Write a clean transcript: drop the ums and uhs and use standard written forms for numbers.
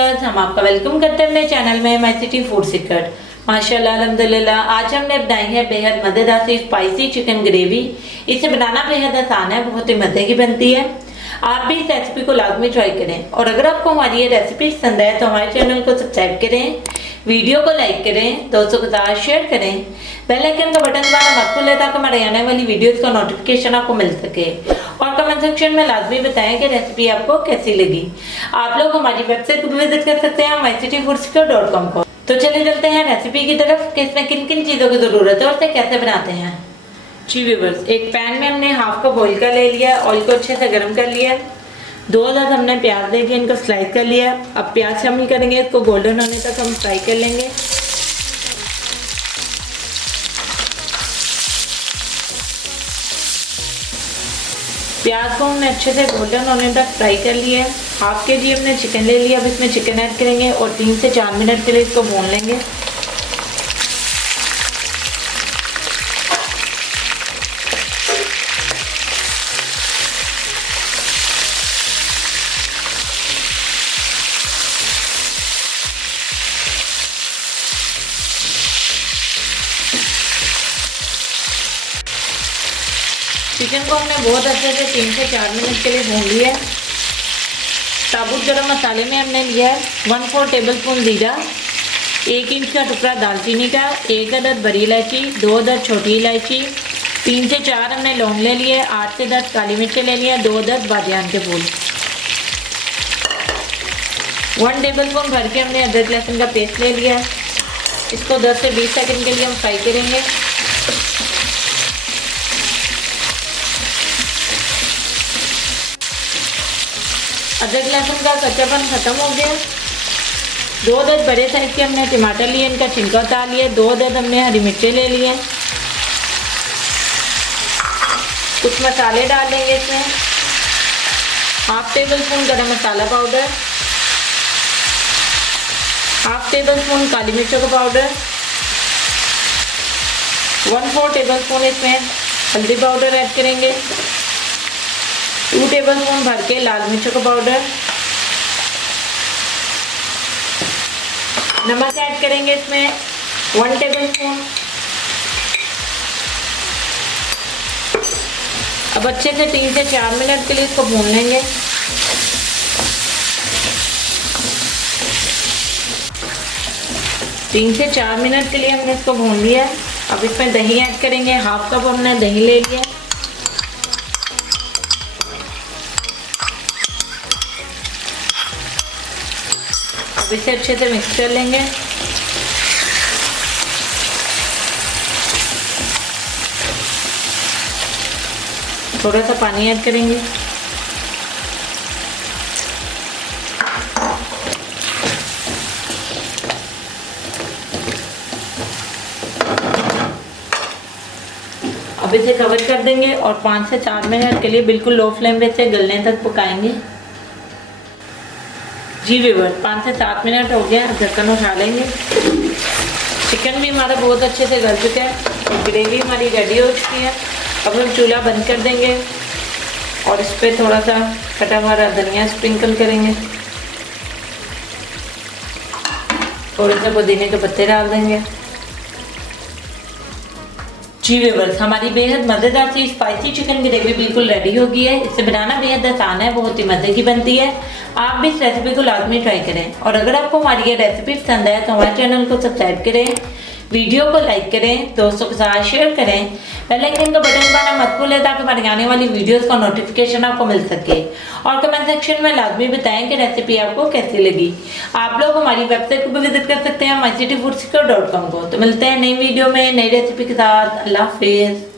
Viewers, हम आपका welcome करते हैं अपने चैनल में माय सिटी फूड सीक्रेट। माशाल्लाह अल्हम्दुलिल्लाह, आज हमने बनाई है बेहद मज़ेदार सी स्पाइसी चिकन ग्रेवी। इसे बनाना बेहद आसान है, बहुत ही मज़े की बनती है। आप भी इस रेसिपी को लाजमी ट्राई करें और अगर आपको हमारी ये रेसिपी पसंद है तो हमारे चैनल को सब्सक्राइब करें, वीडियो को लाइक करें, दोस्तों के साथ शेयर करें, बेल आइकन का बटन दबाना मत भूलें ताकि हमारे आने वाली वीडियोस का नोटिफिकेशन आपको मिल सके। और कमेंट सेक्शन में लाजमी बताएं कि रेसिपी आपको कैसी लगी। आप लोग हमारी वेबसाइट को भी विजिट कर सकते हैं mycityfoodsecret.com को। तो चलिए चलते हैं रेसिपी की तरफ कि इसमें किन किन चीज़ों की ज़रूरत है और इसे कैसे बनाते हैं। जी व्यूअर्स, एक पैन में हमने हाफ कप ऑयल का ले लिया। ऑयल को अच्छे से गर्म कर लिया। 2000 हमने प्याज ले लिया, इनको स्लाइस कर लिया। अब प्याज शामिल करेंगे, इसको गोल्डन होने तक हम फ्राई कर लेंगे। प्याज को हमने अच्छे से गोल्डन होने तक फ्राई कर लिया। हाफ के जी हमने चिकन ले लिया। अब इसमें चिकन ऐड करेंगे और 3 से 4 मिनट के लिए इसको भून लेंगे। चिकन को हमने बहुत अच्छे से 3 से 4 मिनट के लिए भून लिया। साबुत गरम मसाले में हमने लिया है 1/4 टेबलस्पून जीरा, 1 इंच का टुकड़ा दालचीनी का, 1 अदद बड़ी इलायची, 2 अदद छोटी इलायची, 3 से 4 हमने लौंग ले लिए, 8 से 10 काली मिर्चें ले लिया, 2 अदद बादियान के फूल। 1 टेबलस्पून भर के हमने अदरक लहसुन का पेस्ट ले लिया। इसको 10 से 20 सेकंड के लिए हम फ्राई करेंगे। अदरक लहसुन का कच्चापन खत्म हो गया। 2 अदद बड़े साइज के हमने टमाटर लिए, इनका छिलका उतार लिया। 2 अदद हमने हरी मिर्चें ले लिए। कुछ मसाले डाल देंगे इसमें। हाफ टेबल स्पून गरम मसाला पाउडर, हाफ टेबल स्पून काली मिर्चों का पाउडर, 1/4 टेबल स्पून इसमें हल्दी पाउडर ऐड करेंगे। 2 टेबलस्पून भर के लाल मिर्चों का पाउडर, नमक ऐड करेंगे इसमें 1 टेबलस्पून। अब अच्छे से 3 से 4 मिनट के लिए इसको भून लेंगे। तीन से 4 मिनट के लिए हमने इसको भून लिया। अब इसमें दही ऐड करेंगे। हाफ कप हमने दही ले लिया। इसे अच्छे से मिक्स कर लेंगे। थोड़ा सा पानी ऐड करेंगे। अब इसे कवर कर देंगे और 5 से 4 मिनट के लिए बिल्कुल लो फ्लेम पे इसे गलने तक पकाएंगे। जी व्यूअर, 5 से 7 मिनट हो गया। ढक्कन उठा लेंगे। चिकन भी हमारा बहुत अच्छे से गल चुका है। ग्रेवी हमारी रेडी हो चुकी है। अब हम चूल्हा बंद कर देंगे और इस पर थोड़ा सा कटा हुआ धनिया स्प्रिंकल करेंगे। थोड़े से पुदीने के पत्ते डाल देंगे। जी व्यूअर्स, हमारी बेहद मज़ेदार सी स्पाइसी चिकन ग्रेवी बिल्कुल रेडी हो गई है। इसे बनाना बेहद आसान है, बहुत ही मज़े की बनती है। आप भी इस रेसिपी को लाजमी ट्राई करें और अगर आपको हमारी ये रेसिपी पसंद है तो हमारे चैनल को सब्सक्राइब करें, वीडियो को लाइक करें, दोस्तों के साथ शेयर करें, बेल आइकन का बटन दबाना मत भूलें ताकि हमारी आने वाली वीडियोस का नोटिफिकेशन आपको मिल सके। और कमेंट सेक्शन में लाजमी बताएं कि रेसिपी आपको कैसी लगी। आप लोग हमारी वेबसाइट को भी विजिट कर सकते हैं mycityfoodsecret.com को। तो मिलते हैं नई वीडियो में नई रेसिपी के साथ। अल्लाह हाफिज़।